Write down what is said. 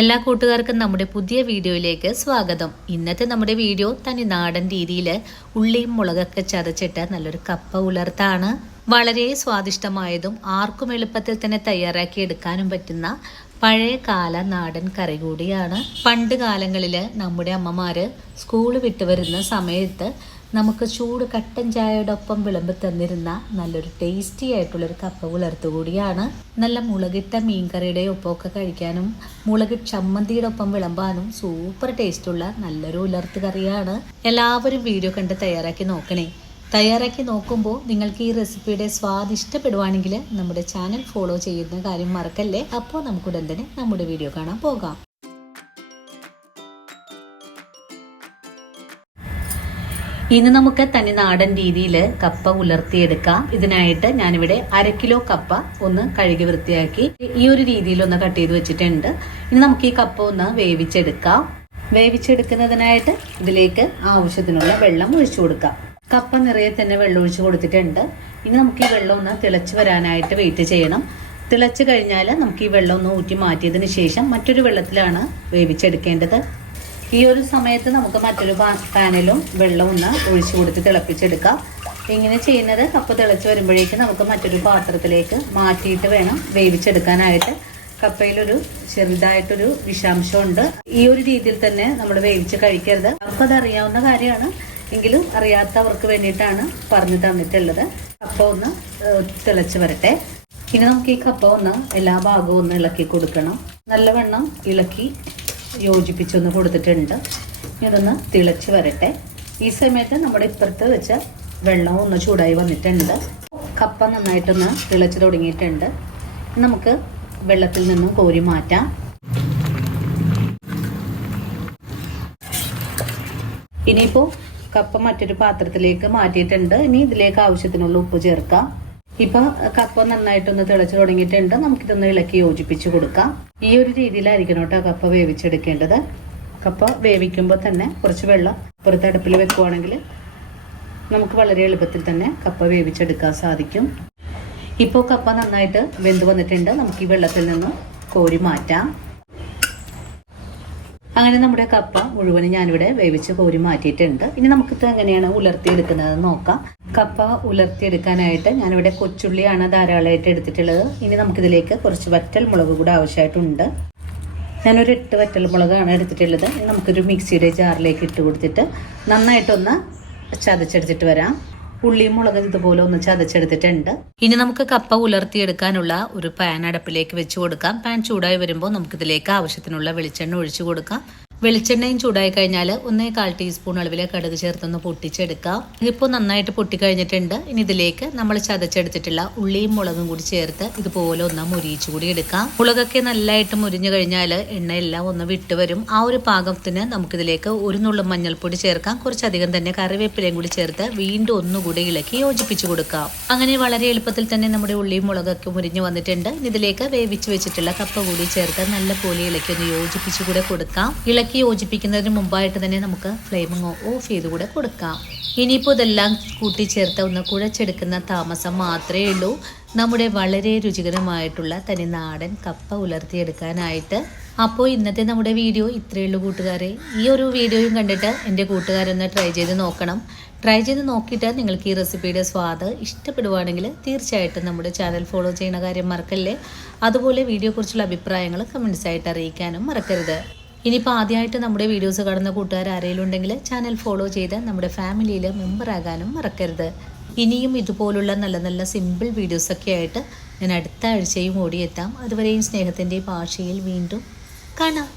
എല്ലാ കൂട്ടുകാർക്കും നമ്മുടെ പുതിയ വീഡിയോയിലേക്ക് സ്വാഗതം. ഇന്നത്തെ നമ്മുടെ വീഡിയോ തനി നാടൻ രീതിയിൽ ഉള്ളിയും മുളകൊക്കെ ചതച്ചിട്ട് നല്ലൊരു കപ്പ ഉലർത്താണ്. വളരെ സ്വാദിഷ്ടമായതും ആർക്കും എളുപ്പത്തിൽ തന്നെ തയ്യാറാക്കി എടുക്കാനും പറ്റുന്ന പഴയ കാല നാടൻ കറി കൂടിയാണ്. പണ്ട് കാലങ്ങളിൽ നമ്മുടെ അമ്മമാര് സ്കൂള് വിട്ടു വരുന്ന സമയത്ത് നമുക്ക് ചൂട് കട്ടൻ ചായയുടെ ഒപ്പം വിളമ്പി തന്നിരുന്ന നല്ലൊരു ടേസ്റ്റി ആയിട്ടുള്ളൊരു കപ്പ ഉലർത്തു കൂടിയാണ്. നല്ല മുളകിട്ട മീൻകറിയുടെ ഒപ്പമൊക്കെ കഴിക്കാനും മുളകിട്ട ചമ്മന്തിയുടെ ഒപ്പം വിളമ്പാനും സൂപ്പർ ടേസ്റ്റുള്ള നല്ലൊരു ഉലർത്ത് കറിയാണ്. എല്ലാവരും വീഡിയോ കണ്ട് തയ്യാറാക്കി നോക്കണേ. തയ്യാറാക്കി നോക്കുമ്പോൾ നിങ്ങൾക്ക് ഈ റെസിപ്പിയുടെ സ്വാദ് ഇഷ്ടപ്പെടുവാണെങ്കിൽ നമ്മുടെ ചാനൽ ഫോളോ ചെയ്യുന്ന കാര്യം മറക്കല്ലേ. അപ്പോൾ നമുക്കുടൻ തന്നെ നമ്മുടെ വീഡിയോ കാണാൻ പോകാം. ഇന്ന് നമുക്ക് തനി നാടൻ രീതിയിൽ കപ്പ ഉലർത്തിയെടുക്കാം. ഇതിനായിട്ട് ഞാനിവിടെ 1/2 കിലോ കപ്പ ഒന്ന് കഴുകി വൃത്തിയാക്കി ഈ ഒരു രീതിയിൽ ഒന്ന് കട്ട് ചെയ്ത് വെച്ചിട്ടുണ്ട്. ഇനി നമുക്ക് ഈ കപ്പ ഒന്ന് വേവിച്ചെടുക്കാം. വേവിച്ചെടുക്കുന്നതിനായിട്ട് ഇതിലേക്ക് ആവശ്യത്തിനുള്ള വെള്ളം ഒഴിച്ചു കൊടുക്കാം. കപ്പ നിറയെ തന്നെ വെള്ളം ഒഴിച്ചു കൊടുത്തിട്ടുണ്ട്. ഇനി നമുക്ക് ഈ വെള്ളം ഒന്ന് തിളച്ച് വരാനായിട്ട് വെയിറ്റ് ചെയ്യണം. തിളച്ച് കഴിഞ്ഞാൽ നമുക്ക് ഈ വെള്ളം ഒന്ന് ഊറ്റി മാറ്റിയതിന് ശേഷം മറ്റൊരു വെള്ളത്തിലാണ് വേവിച്ചെടുക്കേണ്ടത്. ഈ ഒരു സമയത്ത് നമുക്ക് മറ്റൊരു പാനിലും വെള്ളം ഒന്ന് ഒഴിച്ചു കൊടുത്ത് തിളപ്പിച്ചെടുക്കാം. ഇങ്ങനെ ചെയ്യുന്നത് കപ്പ തിളച്ച് വരുമ്പോഴേക്ക് നമുക്ക് മറ്റൊരു പാത്രത്തിലേക്ക് മാറ്റിയിട്ട് വേണം വേവിച്ചെടുക്കാനായിട്ട്. കപ്പയിലൊരു ചെറുതായിട്ടൊരു വിഷാംശമുണ്ട്. ഈ ഒരു രീതിയിൽ തന്നെ നമ്മൾ വേവിച്ച് കഴിക്കരുത്. നമുക്കത് അറിയാവുന്ന കാര്യമാണ്, എങ്കിലും അറിയാത്തവർക്ക് വേണ്ടിയിട്ടാണ് പറഞ്ഞു തന്നിട്ടുള്ളത്. കപ്പ ഒന്ന് തിളച്ച് വരട്ടെ. ഇനി നമുക്ക് ഈ കപ്പ ഒന്ന് എല്ലാ ഭാഗവും ഒന്ന് ഇളക്കി കൊടുക്കണം. നല്ലവണ്ണം ഇളക്കി യോജിപ്പിച്ചൊന്ന് കൊടുത്തിട്ടുണ്ട്. ഇതൊന്ന് തിളച്ച് വരട്ടെ. ഈ സമയത്ത് നമ്മുടെ ഇപ്പുറത്ത് വെച്ച വെള്ളവും ഒന്ന് ചൂടായി വന്നിട്ടുണ്ട്. കപ്പ നന്നായിട്ടൊന്ന് തിളച്ച് തുടങ്ങിയിട്ടുണ്ട്. നമുക്ക് വെള്ളത്തിൽ നിന്നും കോരി മാറ്റാം. ഇനിയിപ്പോൾ കപ്പ മറ്റൊരു പാത്രത്തിലേക്ക് മാറ്റിയിട്ടുണ്ട്. ഇനി ഇതിലേക്ക് ആവശ്യത്തിനുള്ള ഉപ്പ് ചേർക്കാം. ഇപ്പൊ കപ്പ നന്നായിട്ടൊന്ന് തിളച്ച് തുടങ്ങിയിട്ടുണ്ട്. നമുക്കിതൊന്ന് ഇളക്കി യോജിപ്പിച്ച് കൊടുക്കാം. ഈ ഒരു രീതിയിലായിരിക്കണം കേട്ടോ കപ്പ വേവിച്ചെടുക്കേണ്ടത്. കപ്പ വേവിക്കുമ്പോൾ തന്നെ കുറച്ച് വെള്ളം പുറത്ത് അടുപ്പിൽ വെക്കുവാണെങ്കിൽ നമുക്ക് വളരെ എളുപ്പത്തിൽ തന്നെ കപ്പ വേവിച്ചെടുക്കാൻ സാധിക്കും. ഇപ്പോൾ കപ്പ നന്നായിട്ട് വെന്ത് വന്നിട്ടുണ്ട്. നമുക്ക് ഈ വെള്ളത്തിൽ നിന്ന് കോരി മാറ്റാം. അങ്ങനെ നമ്മുടെ കപ്പ മുഴുവനും ഞാനിവിടെ വേവിച്ച് കോരി മാറ്റിയിട്ടുണ്ട്. ഇനി നമുക്കിത് എങ്ങനെയാണ് ഉലർത്തിയെടുക്കുന്നത് നോക്കാം. കപ്പ ഉലർത്തിയെടുക്കാനായിട്ട് ഞാനിവിടെ കൊച്ചുള്ളിയാണ് ധാരാളമായിട്ട് എടുത്തിട്ടുള്ളത്. ഇനി നമുക്കിതിലേക്ക് കുറച്ച് വറ്റൽ മുളക് കൂടെ ആവശ്യമായിട്ടുണ്ട്. ഞാനൊരു 8 വറ്റൽ മുളകാണ് എടുത്തിട്ടുള്ളത്. ഇനി നമുക്കൊരു മിക്സിയുടെ ജാറിലേക്ക് ഇട്ട് കൊടുത്തിട്ട് നന്നായിട്ടൊന്ന് ചതച്ചെടുത്തിട്ട് വരാം. ഉള്ളിയും മുളകും ഇതുപോലെ ഒന്ന് ചതച്ചെടുത്തിട്ടുണ്ട്. ഇനി നമുക്ക് കപ്പ ഉലർത്തിയെടുക്കാനുള്ള ഒരു പാൻ അടുപ്പിലേക്ക് വെച്ച് കൊടുക്കാം. പാൻ ചൂടായി വരുമ്പോൾ നമുക്കിതിലേക്ക് ആവശ്യത്തിനുള്ള വെളിച്ചെണ്ണ ഒഴിച്ചു കൊടുക്കാം. വെളിച്ചെണ്ണയും ചൂടായി കഴിഞ്ഞാൽ 1/4 ടീസ്പൂൺ അളവിലെ കടുക് ചേർത്തൊന്ന് പൊട്ടിച്ചെടുക്കാം. ഇതിപ്പോൾ നന്നായിട്ട് പൊട്ടിക്കഴിഞ്ഞിട്ടുണ്ട്. ഇനി ഇതിലേക്ക് നമ്മൾ ചതച്ചെടുത്തിട്ടുള്ള ഉള്ളിയും മുളകും കൂടി ചേർത്ത് ഇതുപോലെ ഒന്ന് മുരിയിച്ചു കൂടി എടുക്കാം. മുളകൊക്കെ നല്ലതായിട്ട് മുരിഞ്ഞു കഴിഞ്ഞാൽ എണ്ണയെല്ലാം ഒന്ന് വിട്ടുവരും. ആ ഒരു പാകത്തിന് നമുക്കിതിലേക്ക് ഒരു നുള്ളു മഞ്ഞൾപ്പൊടി ചേർക്കാം. കുറച്ചധികം തന്നെ കറിവേപ്പിലയും കൂടി ചേർത്ത് വീണ്ടും ഒന്നുകൂടി ഇളക്കി യോജിപ്പിച്ചു കൊടുക്കാം. അങ്ങനെ വളരെ എളുപ്പത്തിൽ തന്നെ നമ്മുടെ ഉള്ളിയും മുളകൊക്കെ മുരിഞ്ഞു വന്നിട്ടുണ്ട്. ഇതിലേക്ക് വേവിച്ച് വെച്ചിട്ടുള്ള കപ്പ കൂടി ചേർത്ത് നല്ല പോലെ ഇളക്കി ഒന്ന് യോജിപ്പിച്ചു കൂടെ കൊടുക്കാം. യോജിപ്പിക്കുന്നതിന് മുമ്പായിട്ട് തന്നെ നമുക്ക് ഫ്ലെയിം ഓഫ് ചെയ്ത് കൂടെ കൊടുക്കാം. ഇനിയിപ്പോൾ ഇതെല്ലാം കൂട്ടിച്ചേർത്ത് ഒന്ന് കുഴച്ചെടുക്കുന്ന താമസം മാത്രമേ ഉള്ളൂ നമ്മുടെ വളരെ രുചികരമായിട്ടുള്ള തനി നാടൻ കപ്പ ഉലർത്തിയെടുക്കാനായിട്ട്. അപ്പോൾ ഇന്നത്തെ നമ്മുടെ വീഡിയോ ഇത്രയേ ഉള്ളൂ കൂട്ടുകാരെ. ഈ ഒരു വീഡിയോയും കണ്ടിട്ട് എൻ്റെ കൂട്ടുകാരൊന്ന് ട്രൈ ചെയ്ത് നോക്കണം. ട്രൈ ചെയ്ത് നോക്കിയിട്ട് നിങ്ങൾക്ക് ഈ റെസിപ്പിയുടെ സ്വാദ് ഇഷ്ടപ്പെടുവാണെങ്കിൽ തീർച്ചയായിട്ടും നമ്മുടെ ചാനൽ ഫോളോ ചെയ്യുന്ന കാര്യം മറക്കല്ലേ. അതുപോലെ വീഡിയോയെക്കുറിച്ചുള്ള അഭിപ്രായങ്ങൾ കമൻറ്റ്സ് ആയിട്ട് അറിയിക്കാനും മറക്കരുത്. ഇനിയിപ്പോൾ ആദ്യമായിട്ട് നമ്മുടെ വീഡിയോസ് കാണുന്ന കൂട്ടുകാർ ആരെങ്കിലും ഉണ്ടെങ്കിൽ ചാനൽ ഫോളോ ചെയ്ത് നമ്മുടെ ഫാമിലിയിൽ മെമ്പർ ആകാനും മറക്കരുത്. ഇനിയും ഇതുപോലുള്ള നല്ല നല്ല സിമ്പിൾ വീഡിയോസൊക്കെ ആയിട്ട് ഞാൻ അടുത്ത ആഴ്ചയും ഓടിയെത്താം. അതുവരെയും സ്നേഹത്തിൻ്റെ ഭാഷയിൽ വീണ്ടും കാണാം.